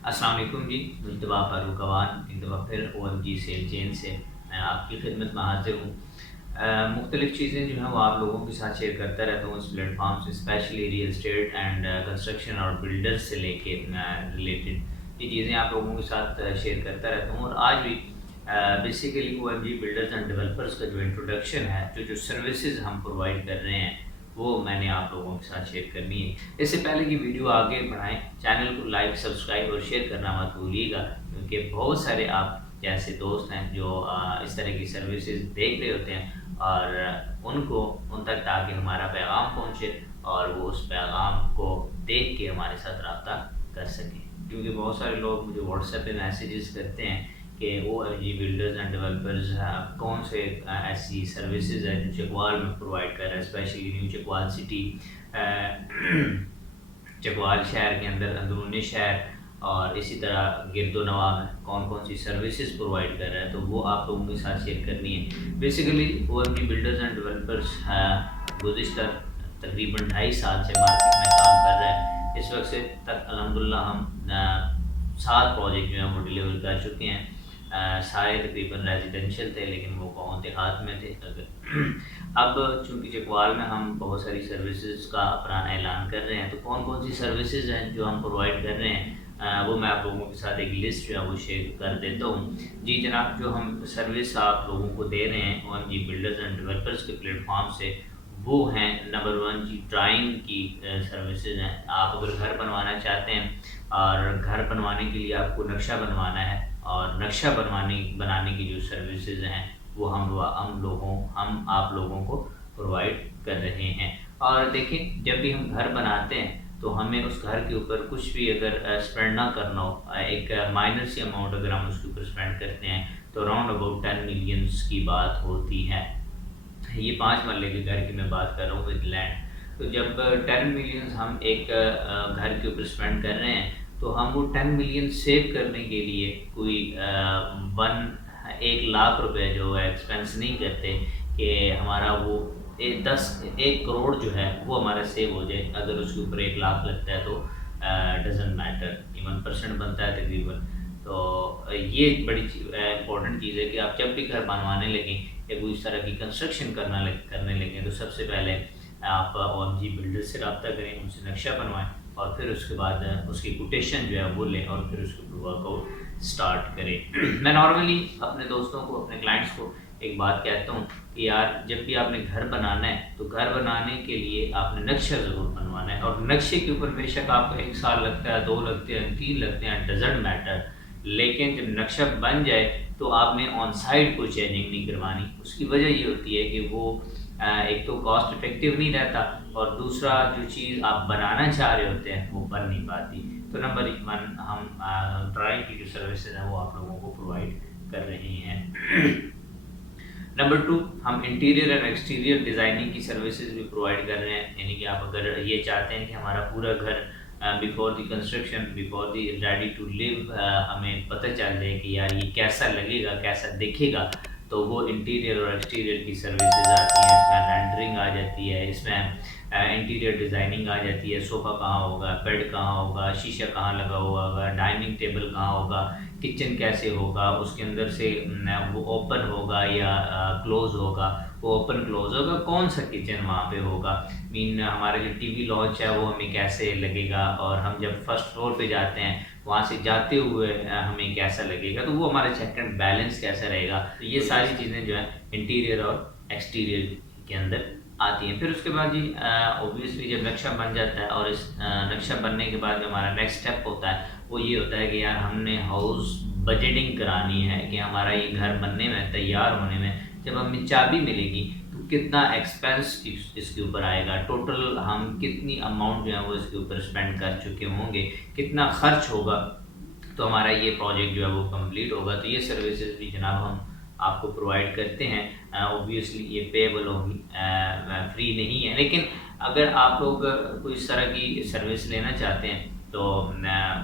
अस्सलाम वालेकुम जी, मुजतबा फ़ारूक अवान एक दफ़ा फिर OMG सेल चेन से मैं आपकी खिदमत में हाज़िर हूँ। मुख्तलिफ़ चीज़ें जो हैं वो आप लोगों के साथ शेयर करता रहता हूँ इस प्लेटफ़ॉर्म से, specially real estate and construction और बिल्डर्स से लेके रिलेटेड ये चीज़ें आप लोगों के साथ शेयर करता रहता हूँ। और आज भी basically OMG builders and developers का जो इंट्रोडक्शन है, जो सर्विसेज़ हम प्रोवाइड कर रहे हैं वो मैंने आप लोगों के साथ शेयर करनी है। इससे पहले कि वीडियो आगे बढ़ाएं, चैनल को लाइक, सब्सक्राइब और शेयर करना मत भूलिएगा, क्योंकि बहुत सारे आप जैसे दोस्त हैं जो इस तरह की सर्विसेज देख रहे होते हैं और उनको उन तक ताकि हमारा पैगाम पहुँचे और वो उस पैगाम को देख के हमारे साथ रब्ता कर सकें। क्योंकि बहुत सारे लोग मुझे व्हाट्सएप पे मैसेजेस करते हैं कि OMG बिल्डर्स एंड डेवलपर्स कौन से ऐसी सर्विसेज है जो चकवाल में प्रोवाइड कर रहा है, specially new Chakwal city, Chakwal शहर के अंदर, अंदरूनी शहर और इसी तरह गिरदोनवा में कौन कौन सी सर्विसेज प्रोवाइड कर रहा है, तो वो आप लोगों के साथ शेयर करनी है। Basically OMG builders and developers गुज़िश्ता तकरीबन 2.5 साल से मार्केट में काम कर रहा है। इस वक्त से तक अल्हम्दुलिल्लाह हम 7 प्रोजेक्ट जो हैं वो डिलीवर कर चुके हैं। सारे तकरीबन रेजिडेंशियल थे, लेकिन वो गाँव देहात में थे। अब चूँकि चकवाल में हम बहुत सारी सर्विसेज का अपना ऐलान कर रहे हैं, तो कौन कौन सी सर्विसेज हैं जो हम प्रोवाइड कर रहे हैं, वो मैं आप लोगों के साथ एक लिस्ट जो है वो शेयर कर देता हूँ। जी जनाब, जो हम सर्विस आप लोगों को दे रहे हैं OMG बिल्डर्स एंड डेवलपर्स के प्लेटफॉर्म से, वो हैं नंबर 1 जी ड्राइंग की सर्विसेज हैं। आप अगर घर बनवाना चाहते हैं और घर बनवाने के लिए आपको नक्शा बनवाना है, और नक्शा बनाने की जो सर्विसेज हैं वो हम आप लोगों को प्रोवाइड कर रहे हैं। और देखिए, जब भी हम घर बनाते हैं तो हमें उस घर के ऊपर कुछ भी अगर स्पेंड ना करना हो, एक माइनर सी अमाउंट अगर हम उसके ऊपर स्पेंड करते हैं, तो अराउंड अबाउट 10 मिलियंस की बात होती है। ये 5 मरले के घर की मैं बात कर रहा हूँ विद लैंड। तो जब 10 मिलियंस हम एक घर के ऊपर स्पेंड कर रहे हैं, तो हम वो 10 मिलियन सेव करने के लिए कोई 1 लाख रुपए जो है एक्सपेंस नहीं करते कि हमारा वो 1 करोड़ जो है वो हमारा सेव हो जाए। अगर उसके ऊपर 1 लाख लगता है तो डजेंट मैटर, 1% बनता है तकरीबन। तो ये बड़ी इंपॉर्टेंट चीज़ है कि आप जब भी घर बनवाने लगें या कोई इस तरह की कंस्ट्रक्शन करने लगे, तो सबसे पहले आप OMG बिल्डर से रब्ता करें, उनसे नक्शा बनवाएं और फिर उसके बाद उसकी कोटेशन जो है वो लें और फिर उसके ऊपर वर्कआउट स्टार्ट करें। मैं नॉर्मली अपने दोस्तों को, अपने क्लाइंट्स को एक बात कहता हूँ कि यार, जब भी आपने घर बनाना है तो घर बनाने के लिए आपने नक्शा ज़रूर बनवाना है। और नक्शे के ऊपर बेशक आपका 1 साल लगता है, 2 लगते हैं, 3 लगते हैं, डजेंट मैटर, लेकिन जब नक्शा बन जाए तो आपने ऑन साइड कोई चेंजिंग नहीं करवानी। उसकी वजह ये होती है कि वो एक तो कॉस्ट इफेक्टिव नहीं रहता, और दूसरा जो चीज़ आप बनाना चाह रहे होते हैं वो बन नहीं पाती। तो नंबर 1 हम ड्राइंग की जो सर्विसेज हैं वो आप लोगों को प्रोवाइड कर रहे हैं। नंबर 2, हम इंटीरियर एंड एक्सटीरियर डिज़ाइनिंग की सर्विसेज भी प्रोवाइड कर रहे हैं। यानी कि आप अगर ये चाहते हैं कि हमारा पूरा घर before the construction, before the ready to live, हमें पता चल जाए कि यार ये कैसा लगेगा, कैसा दिखेगा, तो वो इंटीरियर और एक्सटीरियर की सर्विसेज आती हैं। इसमें रेंडरिंग आ जाती है, इसमें इंटीरियर डिज़ाइनिंग आ जाती है, सोफ़ा कहाँ होगा, बेड कहाँ होगा, शीशा कहाँ लगा हुआ होगा, डाइनिंग टेबल कहाँ होगा, किचन कैसे होगा, उसके अंदर से वो ओपन होगा या क्लोज़ होगा, वो ओपन क्लोज़ होगा, कौन सा किचन वहाँ पे होगा, मीन हमारा जो टीवी लॉन्च है वो हमें कैसे लगेगा, और हम जब फर्स्ट फ्लोर पे जाते हैं वहाँ से जाते हुए हमें कैसा लगेगा, तो वो हमारा चेक एंड बैलेंस कैसा रहेगा। तो ये सारी चीज़ें जो है इंटीरियर और एक्सटीरियर के अंदर आती हैं। फिर उसके बाद जी ऑब्वियसली जब नक्शा बन जाता है, और इस नक्शा बनने के बाद जो हमारा नेक्स्ट स्टेप होता है वो ये होता है कि यार हमने हाउस बजटिंग करानी है कि हमारा ये घर बनने में, तैयार होने में, जब हमें चाबी मिलेगी तो कितना एक्सपेंस इसके ऊपर आएगा, टोटल हम कितनी अमाउंट जो है वो इसके ऊपर स्पेंड कर चुके होंगे, कितना खर्च होगा, तो हमारा ये प्रोजेक्ट जो है वो कंप्लीट होगा। तो ये सर्विसेज भी जनाब हम आपको प्रोवाइड करते हैं। ऑब्वियसली ये पेएबल होगी, फ्री नहीं है, लेकिन अगर आप लोग कोई इस तरह की सर्विस लेना चाहते हैं तो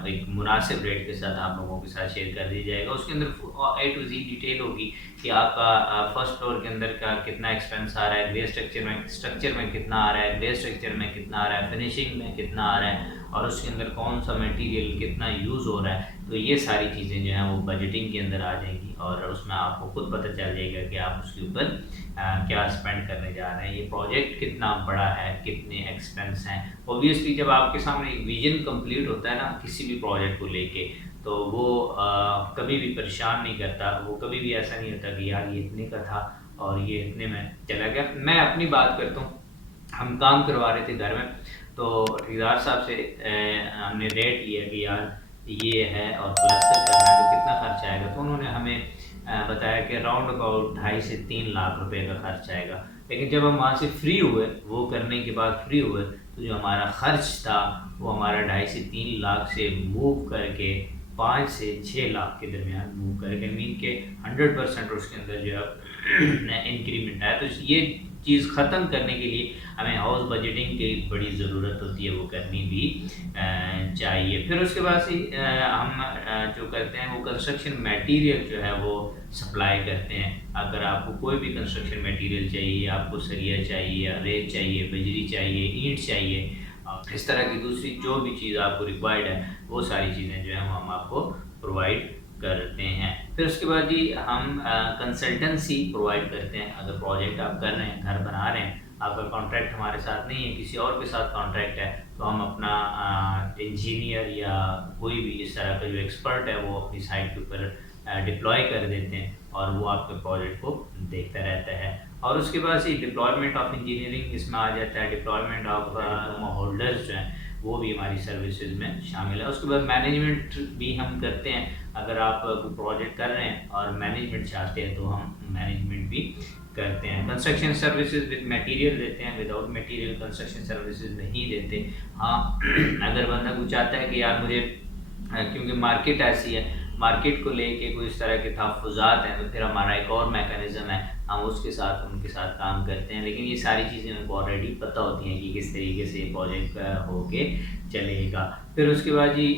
एक मुनासिब रेट के साथ आप लोगों के साथ शेयर कर दिया जाएगा। उसके अंदर A to Z डिटेल होगी कि आपका फर्स्ट फ्लोर के अंदर का कितना एक्सपेंस आ रहा है, ग्रे स्ट्रक्चर में कितना आ रहा है, ग्रे स्ट्रक्चर में कितना आ रहा है, फिनिशिंग में कितना आ रहा है, और उसके अंदर कौन सा मटेरियल कितना यूज़ हो रहा है। तो ये सारी चीज़ें जो हैं वो बजटिंग के अंदर आ जाएंगी और उसमें आपको खुद पता चल जाएगा कि आप उसके ऊपर क्या स्पेंड करने जा रहे हैं, ये प्रोजेक्ट कितना बड़ा है, कितने एक्सपेंस हैं। ऑब्वियसली जब आपके सामने एक विजन कंप्लीट होता है ना किसी भी प्रोजेक्ट को लेके, तो वो कभी भी परेशान नहीं करता, वो कभी भी ऐसा नहीं होता कि यार ये इतने का था और ये इतने में चला गया। मैं अपनी बात करता हूँ, हम काम करवा रहे थे घर में, तो ठेकेदार साहब से हमने रेट लिया कि यार ये है और प्लास्टर करना है तो कितना खर्च आएगा। तो उन्होंने हमें बताया कि राउंड अबाउट 2.5 से 3 लाख रुपए का खर्च आएगा। लेकिन जब हम वहाँ से फ्री हुए, वो करने के बाद फ्री हुए, तो जो हमारा खर्च था वो हमारा 2.5 से 3 लाख से मूव करके 5 से 6 लाख के दरमियान मूव करके, मीन के 100% उसके अंदर जो है इंक्रीमेंट आया। तो ये चीज़ ख़त्म करने के लिए हमें हाउस बजटिंग की बड़ी ज़रूरत होती है, वो करनी भी चाहिए। फिर उसके बाद से हम जो करते हैं वो कंस्ट्रक्शन मटेरियल जो है वो सप्लाई करते हैं। अगर आपको कोई भी कंस्ट्रक्शन मटेरियल चाहिए, आपको सरिया चाहिए, रेत चाहिए, बजरी चाहिए, ईंट चाहिए, इस तरह की दूसरी जो भी चीज़ आपको रिक्वायर्ड है, वो सारी चीज़ें जो है हम आपको प्रोवाइड करते हैं। फिर उसके बाद जी हम कंसल्टेंसी प्रोवाइड करते हैं। अगर प्रोजेक्ट आप कर रहे हैं, घर बना रहे हैं, आपका कॉन्ट्रैक्ट हमारे साथ नहीं है, किसी और के साथ कॉन्ट्रैक्ट है, तो हम अपना इंजीनियर या कोई भी इस तरह का जो एक्सपर्ट है वो अपनी साइट के ऊपर डिप्लॉय कर देते हैं और वो आपके प्रोजेक्ट को देखता रहता है। और उसके बाद से डिप्लॉयमेंट ऑफ इंजीनियरिंग इसमें आ जाता है, डिप्लॉयमेंट ऑफ होल्डर्स जो हैं वो भी हमारी सर्विसेज में शामिल है। उसके बाद मैनेजमेंट भी हम करते हैं। अगर आप कोई प्रोजेक्ट कर रहे हैं और मैनेजमेंट चाहते हैं तो हम मैनेजमेंट भी करते हैं। कंस्ट्रक्शन सर्विसेज विद मटेरियल देते हैं, विदाउट मटेरियल कंस्ट्रक्शन सर्विसेज नहीं देते। हाँ अगर बंदा कुछ चाहता है कि यार मुझे क्योंकि मार्केट ऐसी है, मार्केट को लेके कोई इस तरह के तहफ़्फ़ुज़ात हैं, तो फिर हमारा एक और मैकेनिज़्म है, हम उसके साथ उनके साथ काम करते हैं। लेकिन ये सारी चीज़ें उनको ऑलरेडी पता होती हैं कि किस तरीके से प्रोजेक्ट होके चलेगा। फिर उसके बाद जी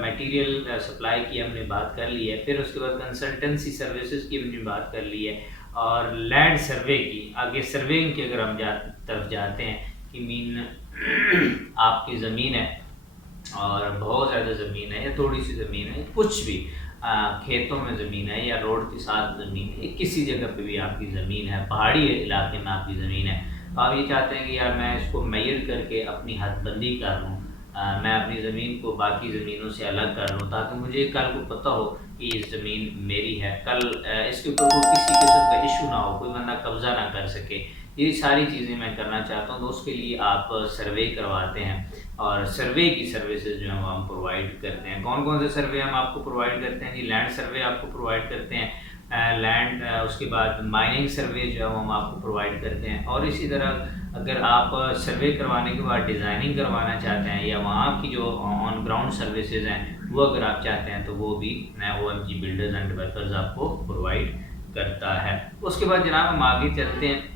मटेरियल सप्लाई की हमने बात कर ली है। फिर उसके बाद कंसल्टेंसी सर्विसेज की हमने बात कर ली है और लैंड सर्वे की। आगे सर्वेइंग की अगर हम तरफ जाते हैं कि मीन आपकी ज़मीन है और बहुत ज़्यादा ज़मीन है या थोड़ी सी ज़मीन है, कुछ भी खेतों में ज़मीन है या रोड के साथ ज़मीन है, किसी जगह पे भी आपकी ज़मीन है, पहाड़ी इलाके में आपकी ज़मीन है, तो आप ये चाहते हैं कि यार मैं इसको मेजर करके अपनी हदबंदी कर लूँ, मैं अपनी ज़मीन को बाकी ज़मीनों से अलग कर लूँ, ताकि मुझे कल को पता हो कि ये ज़मीन मेरी है, कल इसके ऊपर कोई किसी किस्म का इशू ना हो, कोई बंदा कब्ज़ा ना कर सके। ये सारी चीज़ें मैं करना चाहता हूँ, तो उसके लिए आप सर्वे करवाते हैं और सर्वे की सर्विसेज जो है वो हम प्रोवाइड करते हैं। कौन कौन से सर्वे हम आपको प्रोवाइड करते हैं जी? लैंड सर्वे आपको प्रोवाइड करते हैं, लैंड उसके बाद माइनिंग सर्वे जो है हम आपको प्रोवाइड करते हैं। और इसी तरह अगर आप सर्वे करवाने के बाद डिज़ाइनिंग करवाना चाहते हैं या वहाँ की जो ऑन ग्राउंड सर्विसेज हैं वो अगर आप चाहते हैं तो वो भी OMG बिल्डर्स एंड डेवलपर्स आपको प्रोवाइड करता है। उसके बाद जनाब हम आगे चलते हैं,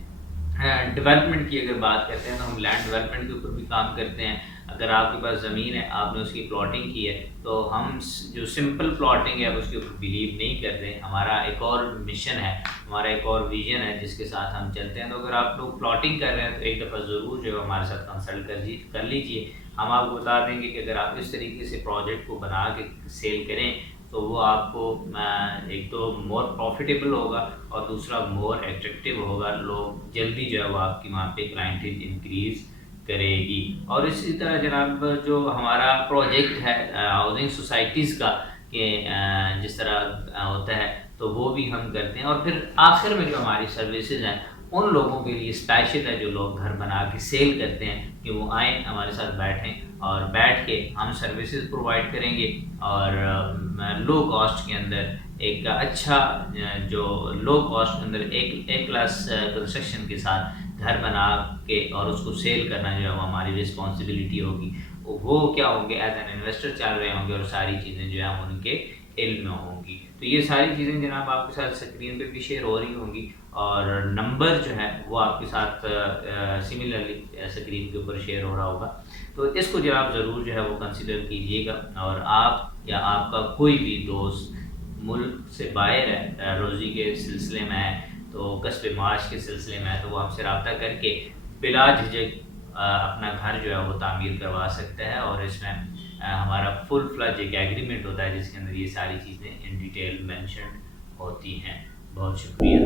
डेवलपमेंट की अगर बात करते हैं तो हम लैंड डेवलपमेंट के ऊपर भी काम करते हैं। अगर आपके पास ज़मीन है, आपने उसकी प्लॉटिंग की है, तो हम जो सिंपल प्लॉटिंग है उसके ऊपर बिलीव नहीं करते। हमारा एक और मिशन है, हमारा एक और विजन है जिसके साथ हम चलते हैं। तो अगर आप लोग प्लॉटिंग कर रहे हैं तो एक दफ़ा ज़रूर जो है हमारे साथ कंसल्ट कर लीजिए। हम आपको बता देंगे कि अगर आप इस तरीके से प्रोजेक्ट को बना के सेल करें तो वो आपको एक तो मोर प्रॉफिटेबल होगा और दूसरा मोर एट्रैक्टिव होगा। लोग जल्दी जो है वो आपकी वहाँ पे क्लाइंटेज इंक्रीज़ करेगी। और इसी तरह जनाब जो हमारा प्रोजेक्ट है हाउसिंग सोसाइटीज़ का कि जिस तरह होता है तो वो भी हम करते हैं। और फिर आखिर में जो हमारी सर्विसेज हैं उन लोगों के लिए स्पेशल है जो लोग घर बना के सेल करते हैं कि वो आएँ हमारे साथ बैठें और बैठ के हम सर्विसेज प्रोवाइड करेंगे और लो कॉस्ट के अंदर एक अच्छा जो लो कॉस्ट के अंदर एक क्लास कंस्ट्रक्शन के साथ घर बना के और उसको सेल करना जो है वो हमारी रिस्पॉन्सिबिलिटी होगी। वो क्या होंगे, एज एन इन्वेस्टर चल रहे होंगे और सारी चीज़ें जो है उनके इल्म में होंगी। तो ये सारी चीज़ें जनाब आपके साथ स्क्रीन पे भी शेयर हो रही होंगी और नंबर जो है वो आपके साथ सिमिलरली स्क्रीन के ऊपर शेयर हो रहा होगा। तो इसको जो आप ज़रूर जो है वो कंसिडर कीजिएगा। और आप या आपका कोई भी दोस्त मुल्क से बाहर है, रोज़ी के सिलसिले में है, तो कस्बे माश के सिलसिले में है, तो वो हमसे रब्ता करके बिला झिझक अपना घर जो है वो तामीर करवा सकता है। और इसमें हमारा फुल फ्लज एक एग्रीमेंट होता है जिसके अंदर ये सारी चीज़ें इन डिटेल मेंशन होती हैं। बहुत शुक्रिया।